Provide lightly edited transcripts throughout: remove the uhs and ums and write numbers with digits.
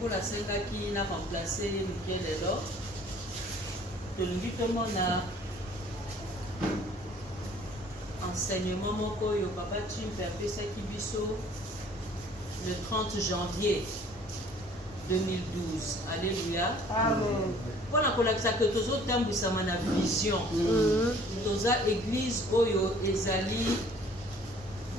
Pour la scène qui n'a remplacé Michael Elo, tout le monde a enseignement moko yo papa Chimpe apesa kibiso le 30 janvier 2012. Alléluia. Amen. Voilà qu'on a que tozo tambisa mana vision. Toza église oyo ezali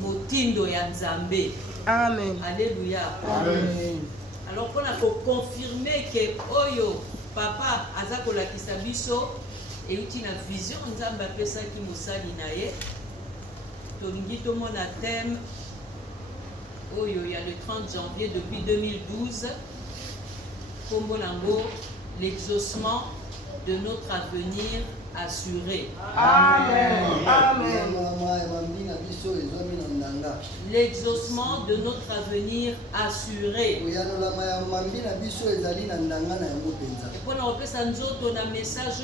motindo ya Nzambe. Amen. Alléluia. Amen. Alors qu'on a confirmé que oyo papa azakola kisabiso et uti na vision Nzambe apesa ki mosali na ye. Tolingi to mona thème oyo il y a le 30 janvier depuis 2012 kombo nango l'exaucement de notre avenir assuré. Amen. Amen. L'exaucement de notre avenir assuré. Et pour nous repérer un message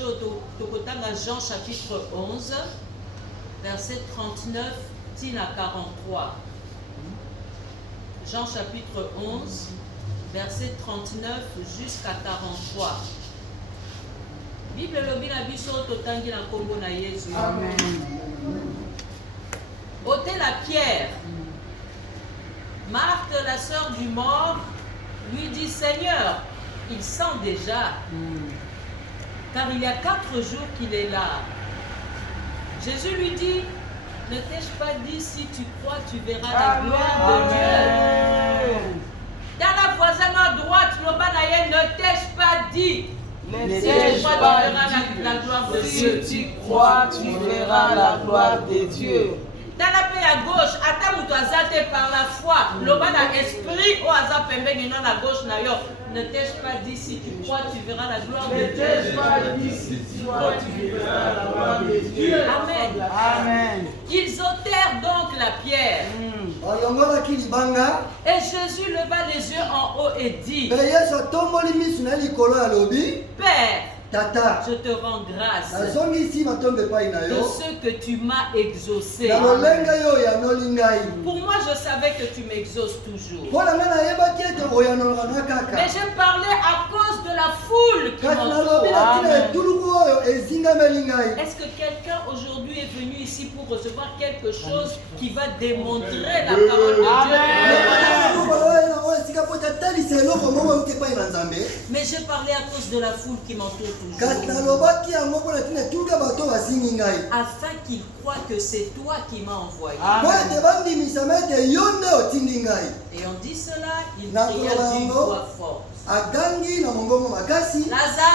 tokotanga Jean chapitre 11 verset 39 à 43. Jean chapitre 11 verset 39 jusqu'à 43. Bible lobi na biso totangi na kombo na Yesu. Amen. Ôtez la pierre. Marthe, la sœur du mort, lui dit: Seigneur, il sent déjà, car il y a 4 jours qu'il est là. Jésus lui dit: ne t'ai-je pas dit, si tu crois, tu verras la gloire de Dieu. Dans la voisine à droite, ne t'ai-je pas dit, Ne si t'ai-je tu crois, tu pas verras dit, la gloire de Dieu. si tu crois, tu verras la gloire de Dieu. Dans la paix à gauche, attends, tu as par la foi. L'oba na esprit, ou aza pembe, non à gauche, na yo. Ne t'ai-je pas dit, si tu crois, tu verras la gloire de Dieu. Ne t'ai-je pas dit, si tu crois, tu verras la gloire de Dieu. Amen. Amen. Ils ôtèrent donc la pierre. Et Jésus leva les yeux en haut et dit: Père, Tata, je te rends grâce de de ce que tu m'as exaucé. Pour moi, je savais que tu m'exauces toujours. Mais j'ai parlé à cause de la foule qui m'entoure. Est-ce que quelqu'un aujourd'hui est venu ici pour recevoir quelque chose qui va démontrer la parole de Dieu? Mais j'ai parlé à cause de la foule qui m'entoure toujours. Afin qu'ils croient que c'est toi qui m'as envoyé. Et on dit cela, il cria d'une voix forte: Lazare,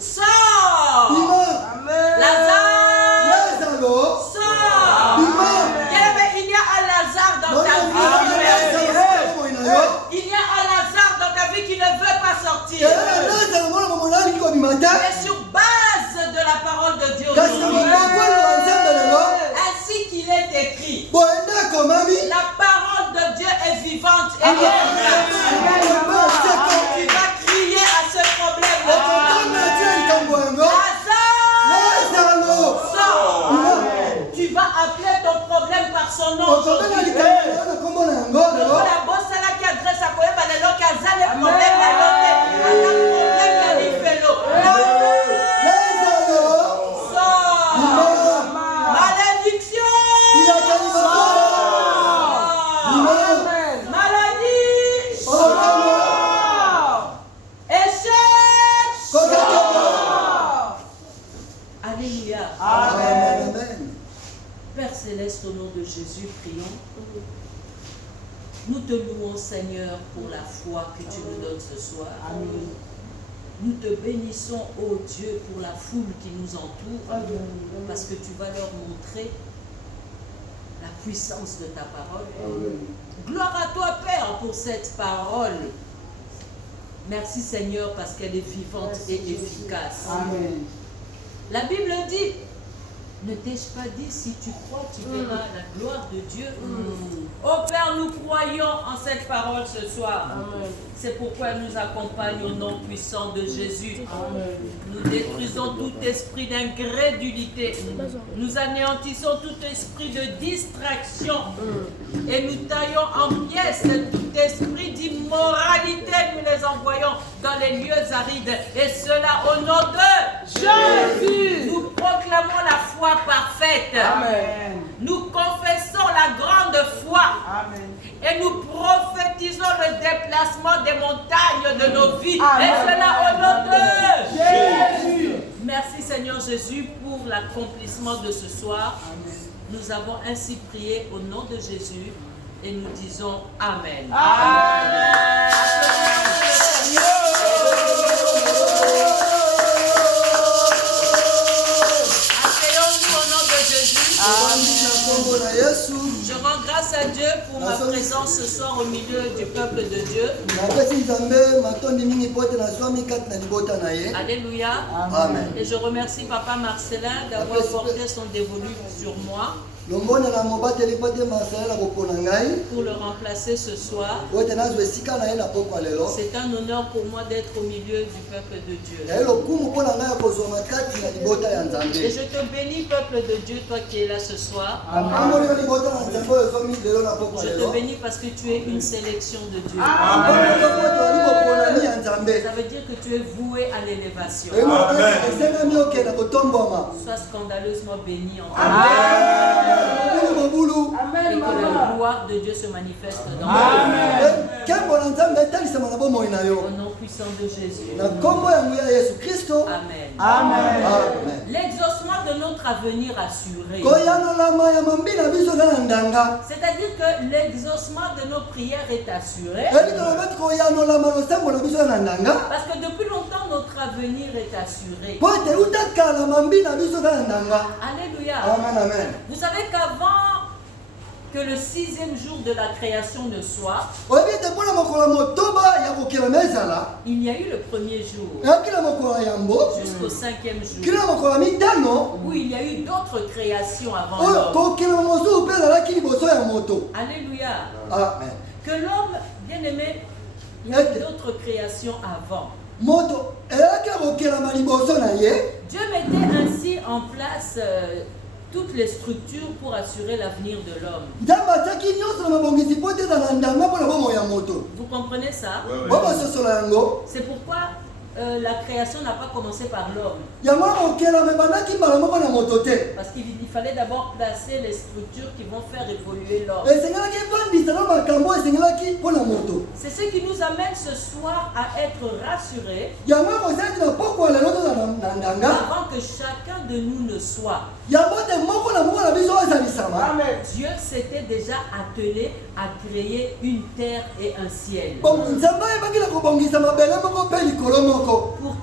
sors! Lazare, sors! Il y a un Lazare dans ta vie. Il y a un Lazare dans ta vie qui ne veut pas sortir. Et sur base de la parole de Dieu, ainsi qu'il est écrit, la parole de Dieu est vivante et éternelle. Tu vas crier à ce problème. Lazare, sors! Tu vas appeler ton problème par son nom aujourd'hui. La bosse là qui adresse à Koyeba le loc à Zale problème à l'autre. Père Céleste, au nom de Jésus, prions. Nous te louons, Seigneur, pour la foi que tu nous donnes ce soir. Amen. Nous te bénissons, ô Dieu, pour la foule qui nous entoure, parce que tu vas leur montrer la puissance de ta parole. Amen. Gloire à toi, Père, pour cette parole. Merci, Seigneur, parce qu'elle est vivante et efficace. Amen. La Bible dit: ne t'ai-je pas dit, si tu crois, tu verras la gloire de Dieu. Oh Père, nous croyons en cette parole ce soir. C'est pourquoi elle nous accompagne au nom puissant de Jésus. Amen. Nous détruisons tout esprit d'incrédulité. Nous anéantissons tout esprit de distraction. Et nous taillons en pièces tout esprit d'immoralité. humanité, nous les envoyons dans les lieux arides. Et cela au nom de Jésus. Nous proclamons la foi parfaite. Amen. Nous confessons la grande foi. Amen. Et nous prophétisons le déplacement des montagnes de nos vies. Amen. Et cela au nom de Jésus. Merci Seigneur Jésus pour l'accomplissement de ce soir. Amen. Nous avons ainsi prié au nom de Jésus et nous disons Amen. Amen. Accueillons-nous au nom de Jésus. Je rends grâce à Dieu pour ma présence ce soir au milieu du peuple de Dieu. Alléluia. Amen. Et je remercie Papa Marcelin d'avoir porté son dévolu sur moi pour le remplacer ce soir. C'est un honneur pour moi d'être au milieu du peuple de Dieu. Et je te bénis, peuple de Dieu, toi qui es là ce soir. Je te bénis parce que tu es une sélection de Dieu. Ça veut dire que tu es voué à l'élévation. Sois scandaleusement béni en toi. Et que la gloire de Dieu se manifeste dans ta vie. Au nom puissant de Jésus. Amen. Amen. L'exaucement de notre avenir assuré. C'est-à-dire que l'exaucement de nos prières est assuré. Parce que depuis longtemps, notre avenir est assuré. Alléluia. Vous savez qu'avant que le 6e jour de la création ne soit, il y a eu le premier jour jusqu'au 5e jour où il y a eu d'autres créations avant l'homme. Alléluia. Que l'homme, bien aimé, il y a eu d'autres créations avant. Dieu mettait ainsi en place toutes les structures pour assurer l'avenir de l'homme. Vous comprenez ça? C'est pourquoi la création n'a pas commencé par l'homme. Parce qu'il fallait d'abord placer les structures qui vont faire évoluer l'homme. C'est ce qui nous amène ce soir à être rassurés avant que chacun de nous ne soit. Dieu s'était déjà attelé à créer une terre et un ciel. Pour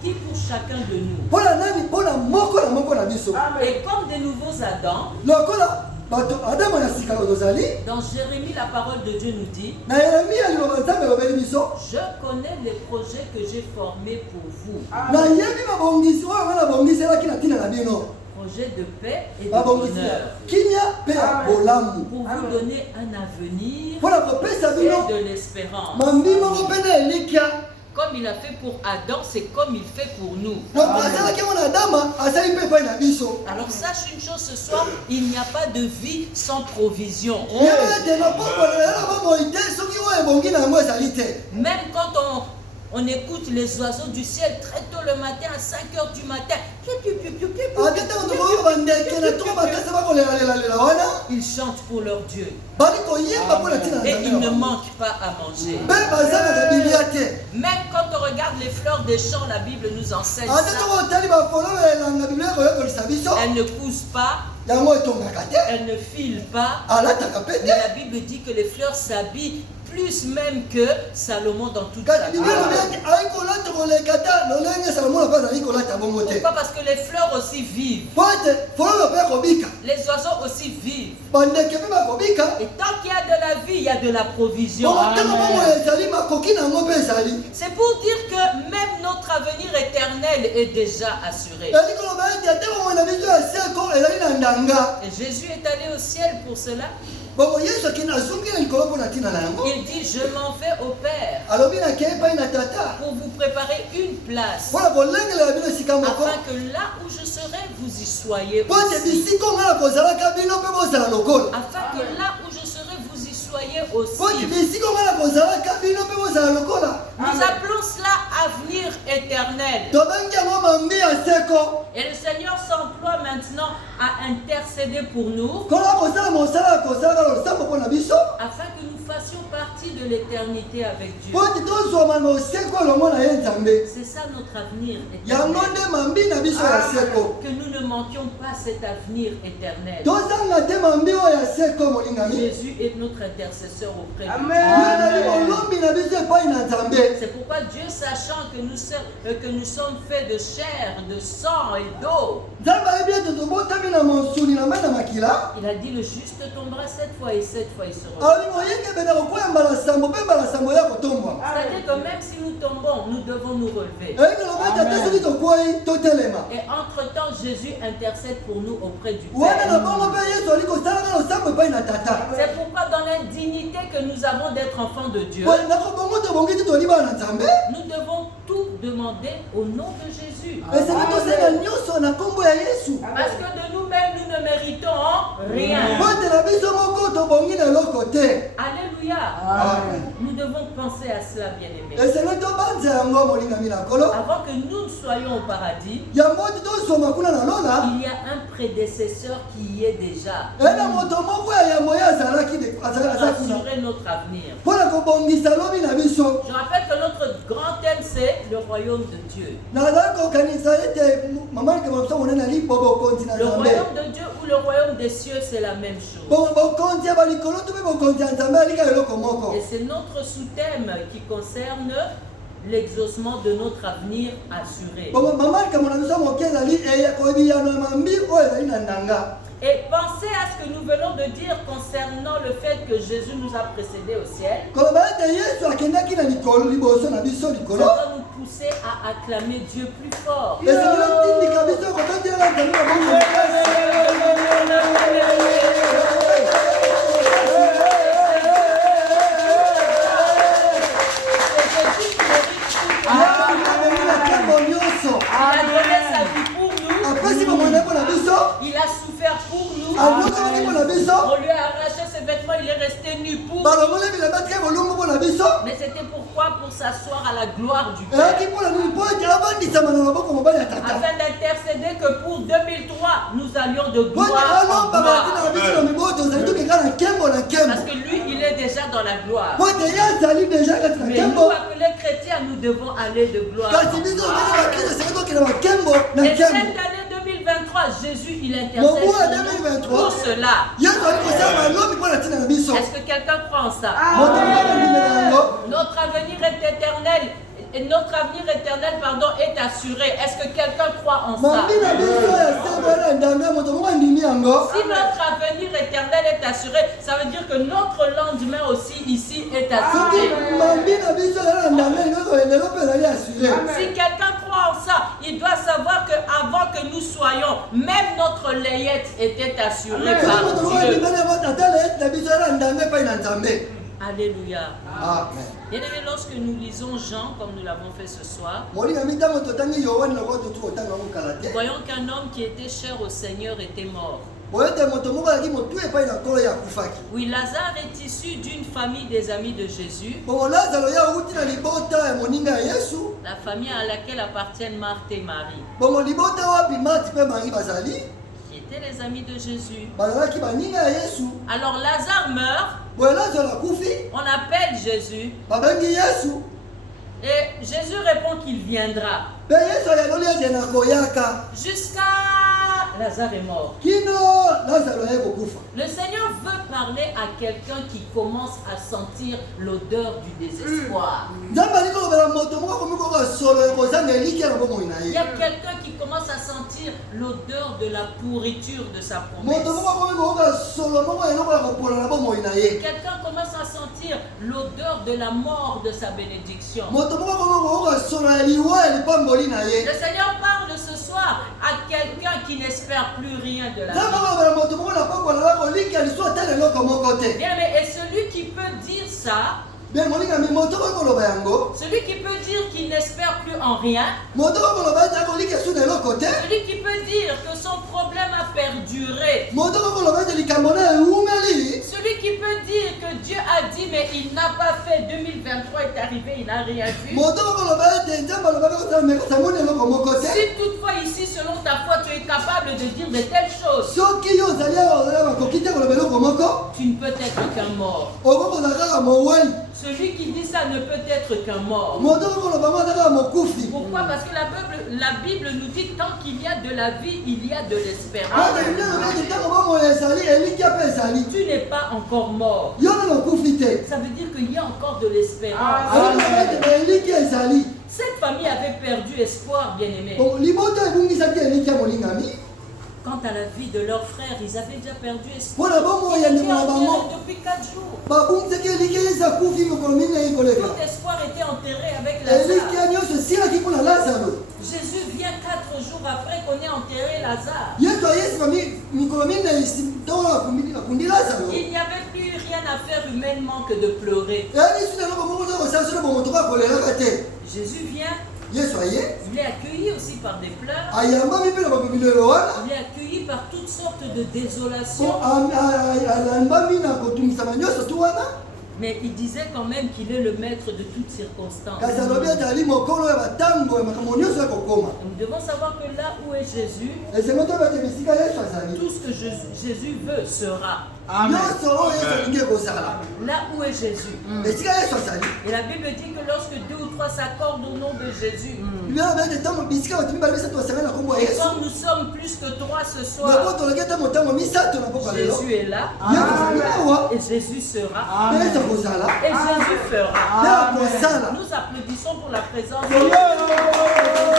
qui? Pour chacun de nous. Et comme de nouveaux Adam, dans Jérémie, la parole de Dieu nous dit: je connais les projets que j'ai formés pour vous. Projet de paix et de bonheur. Pour vous donner un avenir et de l'espérance. Comme il a fait pour Adam, c'est comme il fait pour nous. Alors sache une chose ce soir, il n'y a pas de vie sans provision. Même quand on écoute les oiseaux du ciel très tôt le matin, à 5h du matin, ils chantent pour leur Dieu. Et ils ne manquent pas à manger. Même quand on regarde les fleurs des champs, la Bible nous enseigne ça. Elles ne poussent pas, elles ne filent pas. Mais la Bible dit que les fleurs s'habillent plus même que Salomon dans toute sa vie. Pourquoi? Parce que les fleurs aussi vivent. Les oiseaux aussi vivent. Et tant qu'il y a de la vie, il y a de la provision. C'est pour dire que même notre avenir éternel est déjà assuré. Et Jésus est allé au ciel pour cela. Il dit: je m'en vais au Père pour vous préparer une place, afin que là où je serai, vous y soyez aussi. Afin que là où je serai, vous y soyez aussi. Nous appelons cela avenir éternel. tobengi yango mambi ya seko. Et le Seigneur s'emploie maintenant à intercéder pour nous Kola kosala mosala kosala losambo mpona biso. afin que nous fassions partie de l'éternité avec Dieu. Po ti tozwama na oseko elongo na ye Nzambe. C'est ça notre avenir Yango éternel. nde mambi na biso ya seko. Que nous ne manquions pas cet avenir éternel. Tozanga te mambi oyo ya seko molingami. Jésus est notre intercesseur auprès de Yo nali Dieu. molombi na biso epai na Nzambe. C'est pourquoi Dieu, sachant que nous sommes faits de chair, de sang et d'eau, Nzambe ayebi ete tobotami na mosuni na mai na makila. il a dit le juste tombera 7 fois et 7 fois il se relève. Alingi moyenge ebenda kokwea mbala sambo mpe mbala sambo ya kotombwa. C'est-à-dire que même si nous tombons, nous devons nous relever. Eyingi loba ete ate soki tokwei totelema. Et entre-temps, Jésus intercède pour nous auprès du Wana na Père. bongo mpe Yesu ali kosalaka losambo epai na tata. C'est pourquoi dans l'indignité que nous avons d'être enfants de Dieu, Boye nako bongo tobongi ti toli bana na Nzambe. nous devons tout demander au nom de Jésus. Esengi tosenga nyonso na nkombo ya Yesu. Parce que de nous-mêmes, nous ne méritons rien. Bote na biso moko tobongi na eloko te. Alléluia. Amen. Nous devons penser à cela, bien-aimés. Esengi tobanza yango molingami na kolo. Avant que nous ne soyons au paradis, Yango ti tozonga kuna na lola. il y a un prédécesseur qui y est déjà Ena moto moko ya yamo ye azalaki pour kuna. assurer notre avenir. Mpona kobongisa lobi na biso. Je rappelle que notre grand thème, c'est le royaume de Dieu. Nazali kokanisa ete mamalike babiso monene ali bokonzi na Le Nzambe. royaume de Dieu ou le royaume des cieux, c'est la même chose. Bokonzi ya balikolo to mpe bokonzi ya Nzambe alika eloko moko. Et c'est notre sous-thème qui concerne l'exaucement de notre avenir assuré. Mamalike mona biso moke ezali koyebiyano ya mambi oyo ezali na ndanga. Et pensez à ce que nous venons de dire concernant le fait que Jésus nous a précédés au ciel. Koloba ete Yesu akendaki na likolo liboso na biso Ça likolo. doit nous pousser à acclamer Dieu plus fort. Esengi lotindika biso kotondiela Nzambe na bongo makasi. Yesu amemi na ntango nyonso. Il a donné sa vie pour nous. Apesi bomona mpo na biso. Il a souffert pour nous. Alokaki mpo na biso. On lui a arraché ses vêtements, il est resté nu pour nous. Balongoli bilamba te bolumbu mpo na biso. Mais c'était pourquoi? Pour s'asseoir à la gloire du Père. Eyaki mpo na nini mpo ete abandisama na maboko mobali ya tata. Afin d'intercéder que pour 2003, nous allions de Po ete gloire en alombaka tina na gloire. biso na miboto ozali tokeka na nkembo na Parce nkembo. que lui, il est déjà dans la gloire. Po ete ye azali deja kati na Mais nous, nkembo. appelés chrétiens, nous devons aller de gloire Kasi en biso gloire. obeni bakristo esengeli tokende na nkembo na Et cette nkembo. année 2023, Jésus, il Mon intercède mot à pour nous 2023. pour cela. Yesu ali kosala malobi mpo na ntina na biso. Est-ce que quelqu'un croit en ça? Moto moko bandimela yango. Notre avenir est éternel. Et notre avenir éternel, pardon, est assuré. Est-ce que quelqu'un croit en ça? Mambi na biso ya seko na ndanga moto moko andimi yango. Si notre avenir éternel est assuré, ça veut dire que notre lendemain aussi ici est Soki assuré. mambi na biso ya na ndanga eloko elelo mpe ezali assuré. Si quelqu'un croit en ça, il doit savoir qu'avant que nous soyons, même notre layette était assurée Soki par moto moko Dieu. andimeli yango tata leyeti na biso ya na ndanga epai na Nzambe. Alléluia. Amen. Bien-aimés, lorsque nous lisons Jean, comme nous l'avons fait ce soir, Molingami ntango totangi Yohane loko totu kotanga yango kala te. nous voyons qu'un homme qui était cher au Seigneur était mort. Boye ete moto moko azalaki motu epai na nkolo ye akufaki. Oui, Lazare est issu d'une famille des amis de Jésus, Bongo Lazaro ye awuti na libota ya moninga ya Yesu. la famille à laquelle appartiennent Marthe et Marie, Bongo libota wapi Marthe mpe Marie bazali. qui étaient les amis de Jésus. Bazalaki baninga ya Yesu. Alors Lazare meurt, Boye Lazaro akufi. on appelle Jésus, Babengi Yesu. et Jésus répond qu'il viendra. Mpe Yesu ayaloli ete na koyaka. Jusqu'à Lazare est mort. Kino Lazaro aye kokufa. Le Seigneur veut parler à quelqu'un qui commence à sentir l'odeur du désespoir. Nzambe ali kolobela moto moko akomi koyoka solo ekozanga eliki ya bomoi na Il y ye. a quelqu'un qui commence à sentir l'odeur de la pourriture de sa Moto promesse. moko akomi koyoka solo moko eloko ya kopola na bomoi na ye. Quelqu'un commence à sentir l'odeur de la mort de sa bénédiction. Moto moko akomi koyoka solo ya liwa ya lipamboli na ye. Le Seigneur parle ce soir à quelqu'un qui n'espère plus rien de la Nzambe vie. akobela moto moko na pokona na kolinga liso ata eloko moko te. Bien, mais et celui qui peut dire ça, Bien molingami moto moko koloba yango. celui qui peut dire qu'il n'espère plus en rien. moto kokoloba ete akolika esu na eloko te, Celui qui peut dire que son problème a perduré. moto kokoloba ete likambo na ewumeli, Celui qui peut dire que Dieu a dit mais il n'a pas fait. 2023 est arrivé, il n'a rien vu. moto kokoloba ete nzambe alobaki kosala me kasamoni eloko moko te. Si toutefois ici, selon ta foi, tu es capable de dire de telles choses, Soki yo ozali awa ozali bakoki te koloba eloko moko, tu ne peux être qu'un mort. okokozala kaka mowai. Celui qui dit ça ne peut être qu'un mort. Moto kokoloba ngo aza kaka mokufi. Pourquoi? Parce que la Bible nous dit tant qu'il y a de la vie, il y a de l'espérance. Ata biblia elobi ete ntango bomoi ezali elikia mpe ezali, Tu n'es pas encore mort. yo na mokufi te. Ça veut dire qu'il y a encore de l'espérance. Alobaka ete baelikia ezali. Cette famille avait perdu espoir, bien-aimé. Bon, liboto ebungisaki elikia molingami. Quant à la vie de leurs frères, ils avaient déjà perdu espoir. mpona bomoi Ils ya étaient ndeko na bango enterrés depuis 4 jours. babungisaki elikia eza kufi mokolo minei koleka. Tout espoir était enterré avec Lazare. Elikia nyonso esilaki mpona lazaro. Jésus vient 4 jours après qu'on ait enterré Lazare. yesu ayesima mikolo minei ntango akundi lazaro. Il n'y avait plus rien à faire humainement que de pleurer. eyani su na eloko moko te kosala soki bomoto akolelaka te. Jésus vient, yesu aye il est accueilli aussi par des pleurs, ayambami mpe na babibilelo wana, il est accueilli par toutes sortes de po désolations. alambami na kotungisama nyonso tu wana, Mais il disait quand même qu'il est le maître de toutes circonstances. kasi alobi ete ali mokolo ya batango ya makambo nyonso ya kokoma. Nous devons savoir que là où est Jésus, esengo toyeba ete bisika yesu azali, tout ce que Jésus veut sera. nyonso oyo yesu alingi ekozala. Là où est Jésus. esika yesu azali, Et la Bible dit que lorsque 2 ou 3 s'accordent au nom de Jésus, biblia alobi ete ntango bisika bato mibale misato basangani na kombo ya et yesu, comme nous sommes plus que 3 ce loko soir, toleki ata motango misato na poko lelo, Jésus est là yesu azali awa, et Jésus sera mpe yesu akozala, et Jésus fera. mpe akozala. Nous applaudissons pour la présence de Seigneur,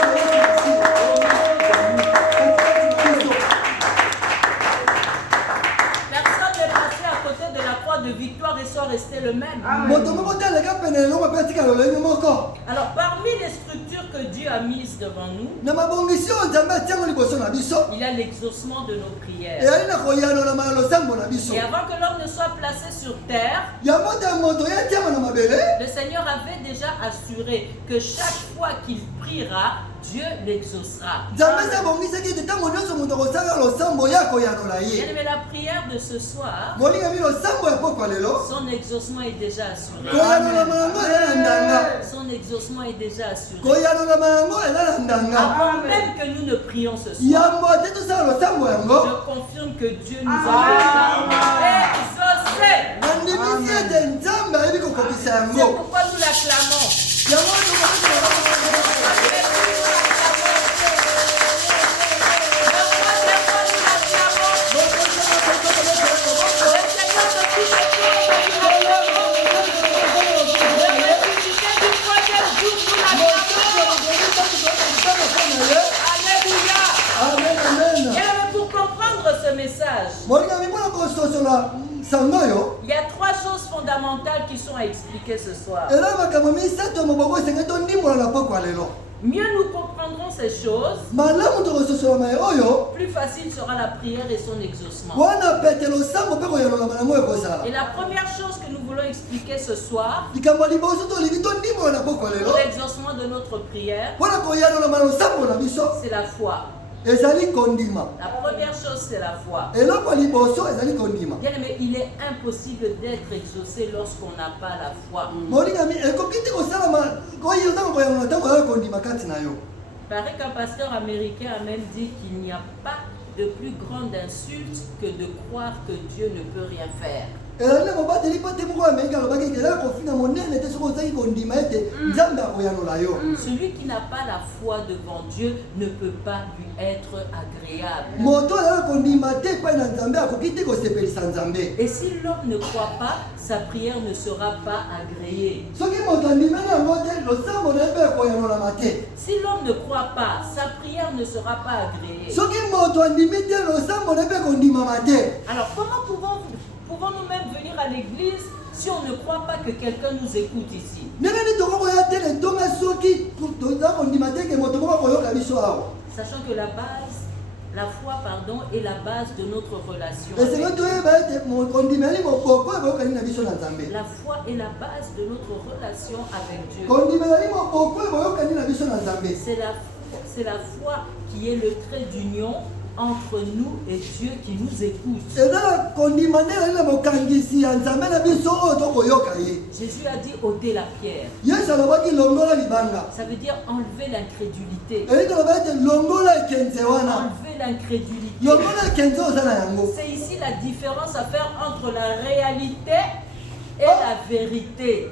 Personne n'est passé à côté de la croix de victoire et soit resté le même. moto moko te aleka pene eloko mpe atika lolenge moko. Alors parmi les structures que Dieu a mises devant nous, Na mabongisi oyo nzambe atiango liboso na biso, il y a l'exaucement de nos prières. eyali na koyanola losambo na biso. Et avant que l'homme ne soit placé sur terre, yango te moto ye atiama na mabele, le Seigneur avait déjà assuré que chaque fois qu'il priera, Dieu l'exaucera. nzambe eza abongisaki ete ntango nyonso moto akosala losambo ye akoyanola ye. Bien-aimé, la prière de ce soir, molingami losambo ya pokwa lelo, son exaucement est déjà assuré. koyanolama yango eza na ndanga, Son exaucement est déjà assuré. koyanolama yango eza na ndanga. Avant même que nous ne prions ce soir, yambo te tosala losambo yango, je confirme que Dieu nous a déjà exaucé. nandimisi ete nzambe ayebi kokokisa C'est yango. pourquoi nous l'acclamons. yango Pour comprendre ce message, molingami mpona kososola sango oyo, il y a 3 choses fondamentales qui sont à expliquer ce soir. eza makambo misato moboko esenge tondimbola na pokwa lelo. Mieux nous comprendrons ces choses, malamu tokososolama ye oyo, plus facile sera la prière et son exaucement. wana pete losambo mpe koyanolama yango ekozala. Et la première chose que nous voulons expliquer ce soir, likambo ya liboso tolingi tondimbola na pokwa lelo, pour l'exaucement de notre prière, mpona koyanolama losambo na biso, c'est la foi. ezali kondima. La première chose, c'est la foi. eloko ya liboso ezali kondima. Bien aimé, il est impossible d'être exaucé lorsqu'on n'a pas la foi. molingami ekoki te kosalama koyi ntango koyanola ntango ezali kondima kati na yo. Il paraît qu'un pasteur américain a même dit qu'il n'y a pas de plus grande insulte que de croire que Dieu ne peut rien faire. ezali na mobateli mpo te moko ya amerika alobaki ete ezali kofina monene te soki ozali kondima ete nzambe akoyanola yo. Celui qui n'a pas la foi devant Dieu ne peut pas lui être agréable. moto azali kondima te epai na nzambe akoki te kosepelisa nzambe. Et si l'homme ne croit pas, sa prière ne sera pas agréée. soki moto andimeli yango te losambo na ye mpe ekoyanolama te. Si l'homme ne croit pas, sa prière ne sera pas agréée. soki moto andimi te losambo na ye mpe ekondimama te. Alors comment pouvons-nous même venir à l'église si on ne croit pas que quelqu'un nous écoute ici? ndenge nini tokokoya te letonga soki toza kondima te ke moto moko akoyoka biso awa. Sachant que la La foi, pardon, est la base de notre relation. Et c'est que tu es condimeli mon poko et boka na biso na Nzambe. La foi est la base de notre relation avec Dieu. Condimeli mon poko et boka na biso na Nzambe. C'est la foi qui est le trait d'union entre nous et Dieu qui nous écoute. Jésus a dit ôter la pierre. Ça veut dire enlever l'incrédulité. Enlever l'incrédulité. C'est ici la différence à faire entre la réalité et la vérité.